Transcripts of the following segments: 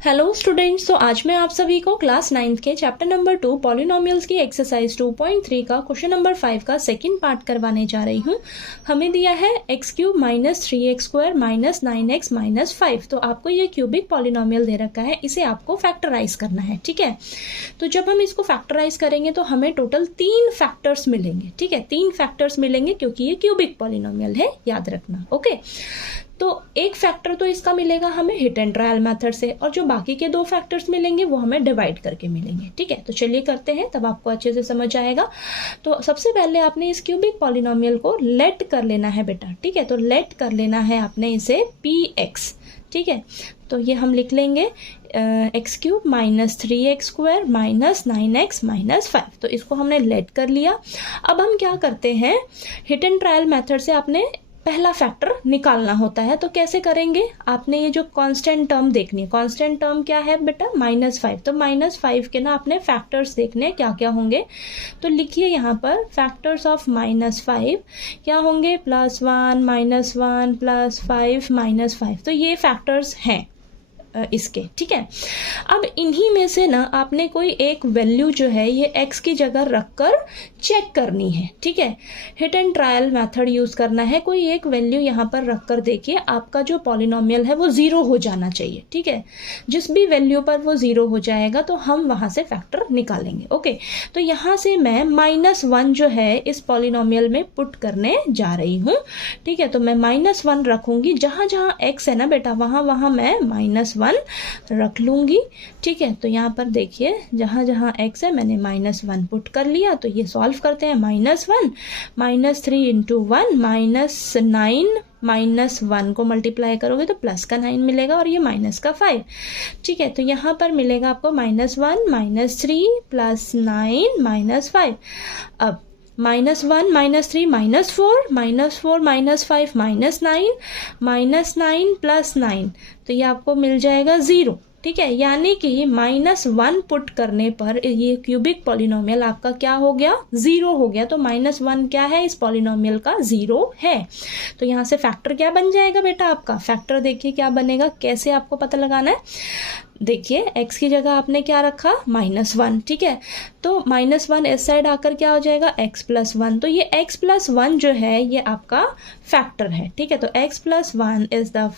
Hello students, तो आज मैं आप सभी को क्लास 9th के चैप्टर नंबर 2 पॉलिनोमियल्स की एक्सरसाइज 2.3 का क्वेश्चन नंबर 5 का सेकंड पार्ट करवाने जा रही हूँ। हमें दिया है x³ minus 3x² minus 9x minus 5। तो आपको ये क्यूबिक पॉलिनोमियल दे रखा है, इसे आपको फैक्टराइज करना है। ठीक है, तो जब हम इसको फैक्टराइज करेंगे तो हमें टोटल 3 फैक्टर्स मिलेंगे। ठीक है, 3 फैक्टर्स मिलेंगे क्योंकि ये क्यूबिक पॉलिनोमियल है, याद रखना। ओके, तो एक फैक्टर तो इसका मिलेगा हमें हिट एंड ट्रायल मेथड से, और जो बाकी के 2 फैक्टर्स मिलेंगे वो हमें डिवाइड करके मिलेंगे। ठीक है, तो चलिए करते हैं, तब आपको अच्छे से समझ आएगा। तो सबसे पहले आपने इस क्यूबिक पॉलिनोमियल को लेट कर लेना है बेटा। ठीक है, तो लेट कर लेना है आपने इसे px। ठीक है, तो ये हम लिख लेंगे x³ minus 3x² minus 9x minus 5। तो इसको हमने लेट कर लिया। अब हम क्या करते हैं, हिट एंड ट्रायल मेथड से आपने पहला फैक्टर निकालना होता है। तो कैसे करेंगे, आपने ये जो कांस्टेंट टर्म देखनी है। कांस्टेंट टर्म क्या है बेटा, -5। तो -5 के ना आपने फैक्टर्स देखने क्या क्या होंगे। तो लिखिए यहाँ पर फैक्टर्स ऑफ -5 क्या होंगे, +1 -1 +5 -5। तो ये फैक्टर्स हैं इसके। ठीक है, अब इन्हीं में से ना आपने कोई एक वैल्यू जो है ये x की जगह रखकर चेक करनी है। ठीक है, hit and trial method use करना है। कोई एक वैल्यू यहाँ पर रखकर देखिए, आपका जो पॉलिनोमियल है वो 0 हो जाना चाहिए। ठीक है, जिस भी वैल्यू पर वो 0 हो जाएगा तो हम वहां से फैक्टर निकालेंगे। ओके, तो यहाँ से मैं -1 जो है इस पॉलिनोमियल में पुट करने जा रही हूँ। ठीक है, तो मैं -1 रखूंगी, जहां जहां x है ना बेटा वहां वहां मैं -1 रख लूंगी। ठीक है, तो यहाँ पर देखिए जहां जहां x है मैंने -1 पुट कर लिया। तो ये सॉल्व करते हैं। -1 -3 इंटू 1 -9 -1 को मल्टीप्लाई करोगे तो प्लस का 9 मिलेगा और ये माइनस का 5। ठीक है, तो यहाँ पर मिलेगा आपको -1 -3 +9 -5। अब -1 -3 -4 -4 -5 -9 +9, तो ये आपको मिल जाएगा 0। ठीक है, यानी कि -1 पुट करने पर ये क्यूबिक पॉलिनोमियल आपका क्या हो गया, 0 हो गया। तो -1 क्या है, इस पॉलिनोमियल का 0 है। तो यहाँ से फैक्टर क्या बन जाएगा बेटा, आपका फैक्टर देखिए क्या बनेगा, कैसे आपको पता लगाना है। देखिए x की जगह आपने क्या रखा, -1। ठीक है, तो -1 इस साइड आकर क्या हो जाएगा, x + 1। तो ये x + 1 जो है ये आपका फैक्टर है। ठीक है, तो x + 1 is the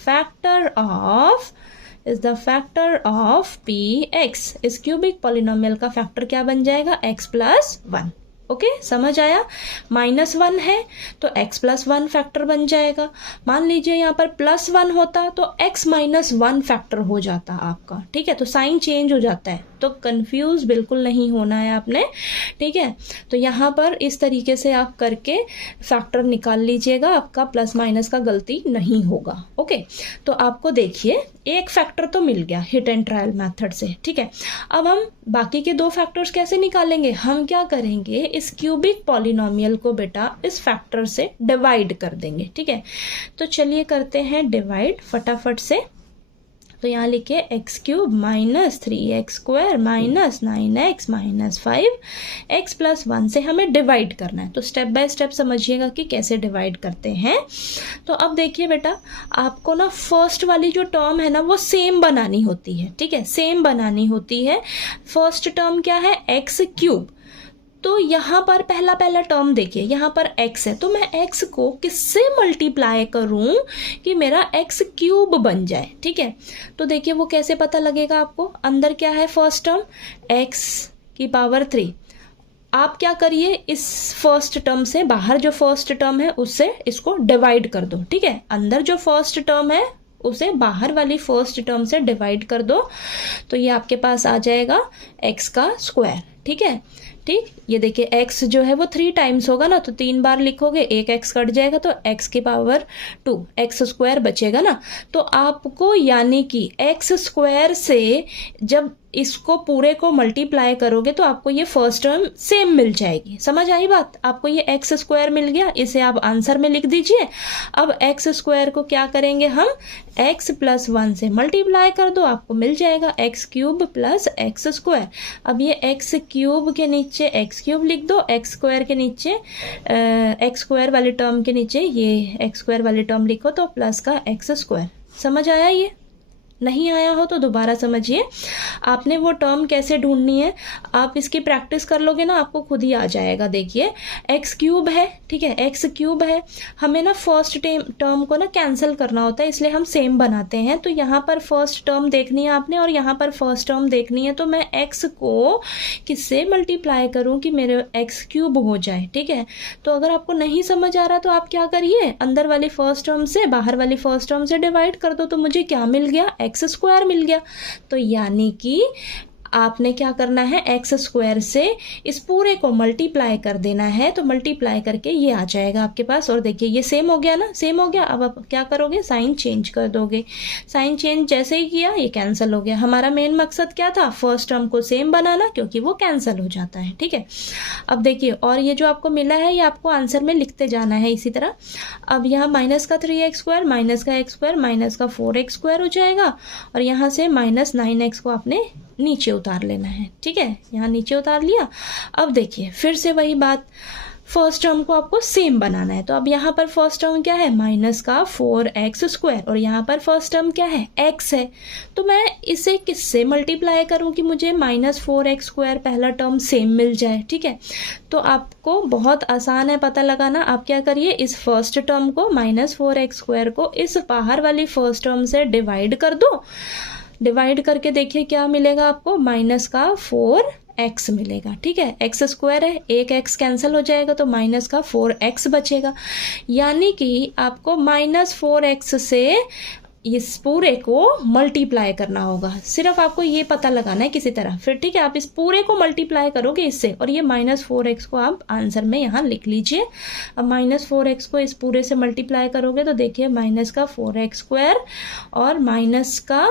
factor of px। इस क्यूबिक पॉलिनोमियल का फैक्टर क्या बन जाएगा, x + 1। ओके, समझ आया। -1 है तो x + 1 फैक्टर बन जाएगा। मान लीजिए यहाँ पर +1 होता तो x - 1 फैक्टर हो जाता आपका। ठीक है, तो साइन चेंज हो जाता है, तो कंफ्यूज बिल्कुल नहीं होना है आपने। ठीक है, तो यहाँ पर इस तरीके से आप करके फैक्टर निकाल लीजिएगा, आपका प्लस माइनस का गलती नहीं होगा। ओके, तो आपको देखिए एक फैक्टर तो मिल गया हिट एंड ट्रायल मेथड से। ठीक है, अब हम बाकी के 2 फैक्टर्स कैसे निकालेंगे, हम क्या करेंगे, इस क्यूबिक पॉलिनोमियल को बेटा इस फैक्टर से डिवाइड कर देंगे। ठीक है, तो चलिए करते हैं डिवाइड फटाफट से। तो यहाँ लिखिए x³ minus 3x² minus 9x minus 5, x + 1 से हमें डिवाइड करना है। तो स्टेप बाय स्टेप समझिएगा कि कैसे डिवाइड करते हैं। तो अब देखिए बेटा, आपको ना फर्स्ट वाली जो टर्म है ना वो सेम बनानी होती है। ठीक है, सेम बनानी होती है। फर्स्ट टर्म क्या है, x³। तो यहाँ पर पहला टर्म देखिए, यहाँ पर x है, तो मैं x को किससे मल्टीप्लाई करूं कि मेरा x³ बन जाए। ठीक है, तो देखिए वो कैसे पता लगेगा आपको। अंदर क्या है, फर्स्ट टर्म x⁻3। आप क्या करिए, इस फर्स्ट टर्म से बाहर जो फर्स्ट टर्म है उससे इसको डिवाइड कर दो। ठीक है, अंदर जो फर्स्ट टर्म है उसे बाहर वाली फर्स्ट टर्म से डिवाइड कर दो, तो ये आपके पास आ जाएगा x²। ठीक है, ठीक, ये देखिए x जो है वो 3 टाइम्स होगा ना, तो 3 बार लिखोगे, एक x कट जाएगा तो x⁻2 x² बचेगा ना। तो आपको यानी कि x² से जब इसको पूरे को मल्टीप्लाई करोगे तो आपको ये फर्स्ट टर्म सेम मिल जाएगी। समझ आई बात, आपको ये x² मिल गया, इसे आप आंसर में लिख दीजिए। अब x² को क्या करेंगे हम, x + 1 से मल्टीप्लाई कर दो, आपको मिल जाएगा x³ + x²। अब ये x³ के नीचे x³ लिख दो, x² के नीचे x² वाले टर्म के नीचे ये x² वाले टर्म लिखो, तो प्लस का x²। समझ आया ये, नहीं आया हो तो दोबारा समझिए। आपने वो टर्म कैसे ढूंढनी है, आप इसकी प्रैक्टिस कर लोगे ना, आपको खुद ही आ जाएगा। देखिए एक्स क्यूब है, ठीक है, एक्स क्यूब है, हमें ना फर्स्ट टर्म को ना कैंसिल करना होता है, इसलिए हम सेम बनाते हैं। तो यहाँ पर फर्स्ट टर्म देखनी है आपने और यहाँ पर फर्स्ट टर्म देखनी है, तो मैं एक्स को किससे मल्टीप्लाई करूँ कि मेरे एक्स क्यूब हो जाए, ठीक है। तो अगर आपको नहीं समझ आ रहा तो आप क्या करिए, अंदर वाली फर्स्ट टर्म से बाहर वाली फर्स्ट टर्म से डिवाइड कर दो, तो मुझे क्या मिल गया, एक्स स्क्वायर मिल गया। तो यानी कि आपने क्या करना है, एक्स स्क्वायर से इस पूरे को मल्टीप्लाई कर देना है, तो मल्टीप्लाई करके ये आ जाएगा आपके पास। और देखिए ये सेम हो गया ना, सेम हो गया। अब आप क्या करोगे, साइन चेंज कर दोगे। साइन चेंज जैसे ही किया ये कैंसिल हो गया। हमारा मेन मकसद क्या था, फर्स्ट टर्म को सेम बनाना, क्योंकि वो कैंसिल हो जाता है, ठीक है। अब देखिए, और ये जो आपको मिला है ये आपको आंसर में लिखते जाना है इसी तरह। अब यहाँ माइनस का 3x स्क्वायर, माइनस का x स्क्वायर, माइनस का 4x स्क्वायर हो जाएगा, और यहाँ से माइनस 9x को आपने नीचे उतार लेना है, ठीक है। यहाँ नीचे उतार लिया। अब देखिए फिर से वही बात, फर्स्ट टर्म को आपको सेम बनाना है। तो अब यहाँ पर फर्स्ट टर्म क्या है, माइनस का 4x स्क्वायर, और यहाँ पर फर्स्ट टर्म क्या है, x है। तो मैं इसे किससे मल्टीप्लाई करूँ कि मुझे माइनस 4x स्क्वायर पहला टर्म सेम मिल जाए, ठीक है। तो आपको बहुत आसान है पता लगाना। आप क्या करिए, इस फर्स्ट टर्म को माइनस 4x स्क्वायर को इस बाहर वाली फर्स्ट टर्म से डिवाइड कर दो। डिवाइड करके देखिए क्या मिलेगा आपको, माइनस का 4x मिलेगा, ठीक है। एक्स स्क्वायर है, एक x कैंसिल हो जाएगा तो माइनस का 4x बचेगा। यानी कि आपको माइनस 4x से इस पूरे को मल्टीप्लाई करना होगा। सिर्फ आपको ये पता लगाना है किसी तरह, फिर ठीक है। आप इस पूरे को मल्टीप्लाई करोगे इससे, और ये माइनस 4x को आप आंसर में यहाँ लिख लीजिए। अब माइनस 4x को इस पूरे से मल्टीप्लाई करोगे तो देखिए माइनस का 4x स्क्वायर और माइनस का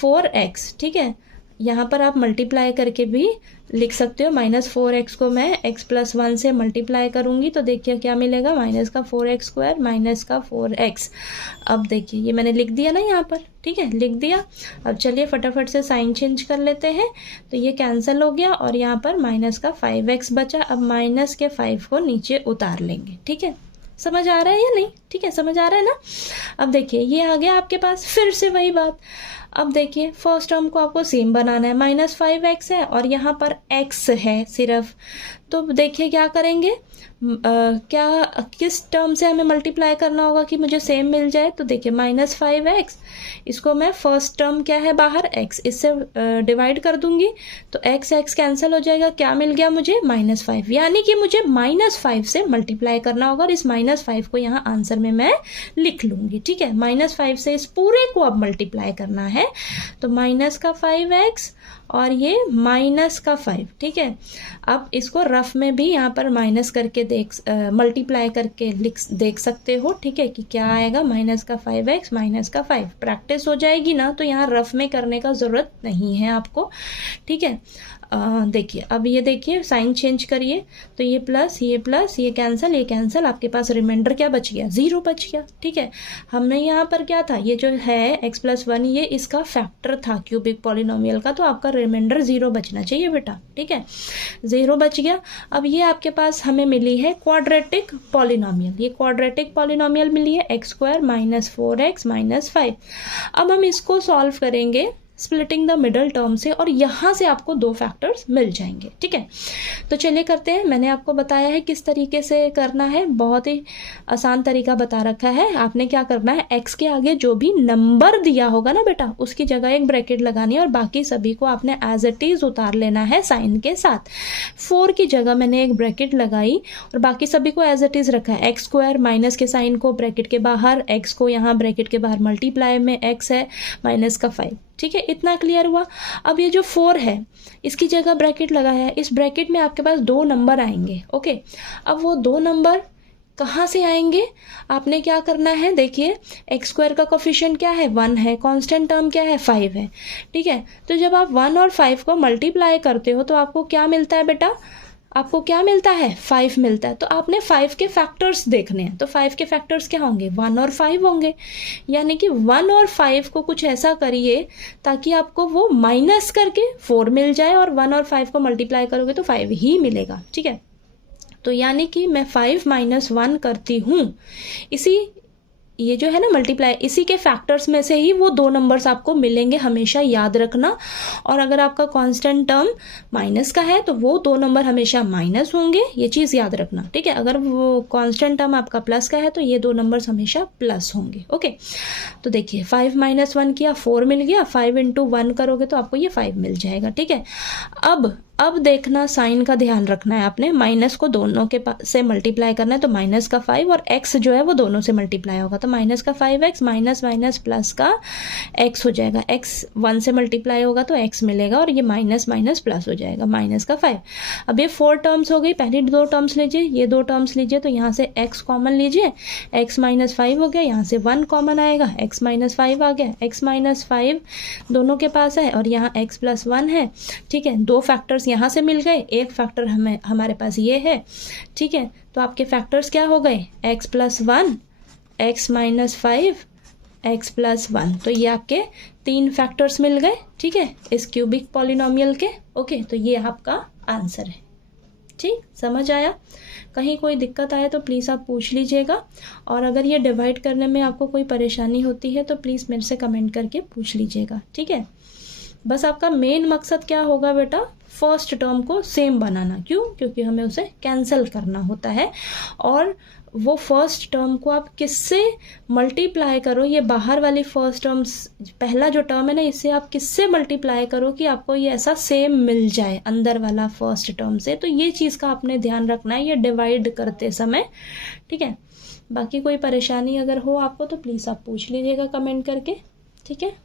4x, ठीक है। यहाँ पर आप मल्टीप्लाई करके भी लिख सकते हो। माइनस 4x को मैं x प्लस 1 से मल्टीप्लाई करूँगी तो देखिए क्या मिलेगा, माइनस का 4x स्क्वायर माइनस का 4x। अब देखिए ये मैंने लिख दिया ना यहाँ पर, ठीक है, लिख दिया। अब चलिए फटाफट से साइन चेंज कर लेते हैं, तो ये कैंसिल हो गया और यहाँ पर माइनस का 5x बचा। अब माइनस के 5 को नीचे उतार लेंगे, ठीक है। समझ आ रहा है या नहीं, ठीक है, समझ आ रहा है ना। अब देखिए ये आ गया आपके पास, फिर से वही बात। अब देखिए फर्स्ट टर्म को आपको सेम बनाना है, माइनस 5x है और यहाँ पर x है सिर्फ। तो देखिए क्या करेंगे, क्या किस टर्म से हमें मल्टीप्लाई करना होगा कि मुझे सेम मिल जाए। तो देखिए माइनस 5x, इसको मैं फर्स्ट टर्म क्या है बाहर x, इससे डिवाइड कर दूंगी तो x कैंसिल हो जाएगा। क्या मिल गया मुझे, माइनस 5। यानी कि मुझे माइनस 5 से मल्टीप्लाई करना होगा और इस माइनस 5 को यहाँ आंसर में मैं लिख लूंगी, ठीक है। माइनस 5 से इस पूरे को अब मल्टीप्लाई करना है, तो माइनस का 5x और ये माइनस का 5, ठीक है। अब इसको रफ में भी यहाँ पर माइनस करके मल्टीप्लाई करके देख सकते हो, ठीक है, कि क्या आएगा, माइनस का 5x माइनस का 5। प्रैक्टिस हो जाएगी ना तो यहाँ रफ में करने का ज़रूरत नहीं है आपको, ठीक है। देखिए अब ये देखिए साइन चेंज करिए तो ये प्लस ये कैंसिल, आपके पास रिमाइंडर क्या बच गया, 0 बच गया, ठीक है। हमने यहाँ पर क्या था, ये जो है x प्लस 1 ये इसका फैक्टर था क्यूबिक पॉलिनोमियल का, तो आपका रिमाइंडर 0 बचना चाहिए बेटा, ठीक है, 0 बच गया। अब ये आपके पास हमें मिली है क्वाड्रेटिक पॉलिनोमियल, ये क्वाड्रेटिक पॉलिनोमियल मिली है x square minus 4x minus 5। अब हम इसको सॉल्व करेंगे स्प्लिटिंग द मिडल टर्म से और यहाँ से आपको 2 फैक्टर्स मिल जाएंगे, ठीक है। तो चलिए करते हैं। मैंने आपको बताया है किस तरीके से करना है, बहुत ही आसान तरीका बता रखा है। आपने क्या करना है, x के आगे जो भी नंबर दिया होगा ना बेटा उसकी जगह एक ब्रैकेट लगानी है और बाकी सभी को आपने एज इट इज उतार लेना है साइन के साथ। 4 की जगह मैंने एक ब्रैकेट लगाई और बाकी सभी को एज इट इज रखा है। एक्स स्क्वायर माइनस के साइन को ब्रैकेट के बाहर, x को यहाँ ब्रैकेट के बाहर मल्टीप्लाई में x है माइनस का 5, ठीक है, इतना क्लियर हुआ। अब ये जो 4 है इसकी जगह ब्रैकेट लगा है, इस ब्रैकेट में आपके पास 2 नंबर आएंगे, ओके। अब वो 2 नंबर कहाँ से आएंगे, आपने क्या करना है, देखिए एक्स स्क्वायर का कोफिशिएंट क्या है, 1 है, कांस्टेंट टर्म क्या है, 5 है, ठीक है। तो जब आप 1 और 5 को मल्टीप्लाई करते हो तो आपको क्या मिलता है बेटा, आपको क्या मिलता है, 5 मिलता है। तो आपने 5 के फैक्टर्स देखने हैं, तो 5 के फैक्टर्स क्या होंगे, 1 और 5 होंगे। यानी कि 1 और 5 को कुछ ऐसा करिए ताकि आपको वो माइनस करके 4 मिल जाए और 1 और 5 को मल्टीप्लाई करोगे तो 5 ही मिलेगा, ठीक है। तो यानी कि मैं 5 माइनस 1 करती हूँ, इसी ये जो है ना मल्टीप्लाई, इसी के फैक्टर्स में से ही वो दो नंबर्स आपको मिलेंगे, हमेशा याद रखना। और अगर आपका कांस्टेंट टर्म माइनस का है तो वो दो नंबर हमेशा माइनस होंगे, ये चीज़ याद रखना, ठीक है। अगर वो कांस्टेंट टर्म आपका प्लस का है तो ये दो नंबर्स हमेशा प्लस होंगे, ओके। तो देखिए 5 - 1 किया, 4 मिल गया, 5 × 1 करोगे तो आपको ये 5 मिल जाएगा, ठीक है। अब देखना, साइन का ध्यान रखना है आपने, माइनस को दोनों के से मल्टीप्लाई करना है, तो माइनस का 5 और x जो है वो दोनों से मल्टीप्लाई होगा, तो माइनस का 5x माइनस माइनस प्लस का x हो जाएगा, x 1 से मल्टीप्लाई होगा तो x मिलेगा, और ये माइनस माइनस प्लस हो जाएगा, माइनस का 5। अब ये 4 टर्म्स हो गई, पहली 2 टर्म्स लीजिए, ये 2 टर्म्स लीजिए, तो यहाँ से x कॉमन लीजिए, x - 5 हो गया, यहाँ से 1 कॉमन आएगा, x - 5 आ गया, x - 5 दोनों के पास है, और यहाँ x + 1 है, ठीक है। दो फैक्टर्स यहाँ से मिल गए, एक फैक्टर हमारे पास ये है, ठीक है। तो आपके फैक्टर्स क्या हो गए, x + 1, x - 5, x + 1, तो ये आपके 3 फैक्टर्स मिल गए, ठीक है, इस क्यूबिक पॉलिनोमियल के, ओके। तो ये आपका आंसर है, ठीक, समझ आया। कहीं कोई दिक्कत आए तो प्लीज़ आप पूछ लीजिएगा, और अगर ये डिवाइड करने में आपको कोई परेशानी होती है तो प्लीज़ मेरे से कमेंट करके पूछ लीजिएगा, ठीक है। बस आपका मेन मकसद क्या होगा बेटा, फर्स्ट टर्म को सेम बनाना, क्यों, क्योंकि हमें उसे कैंसिल करना होता है, और वो फर्स्ट टर्म को आप किससे मल्टीप्लाई करो, ये बाहर वाली फर्स्ट टर्म, पहला जो टर्म है ना, इससे आप किससे मल्टीप्लाई करो कि आपको ये ऐसा सेम मिल जाए अंदर वाला फर्स्ट टर्म से, तो ये चीज़ का आपने ध्यान रखना है ये डिवाइड करते समय, ठीक है। बाकी कोई परेशानी अगर हो आपको तो प्लीज़ आप पूछ लीजिएगा कमेंट करके, ठीक है।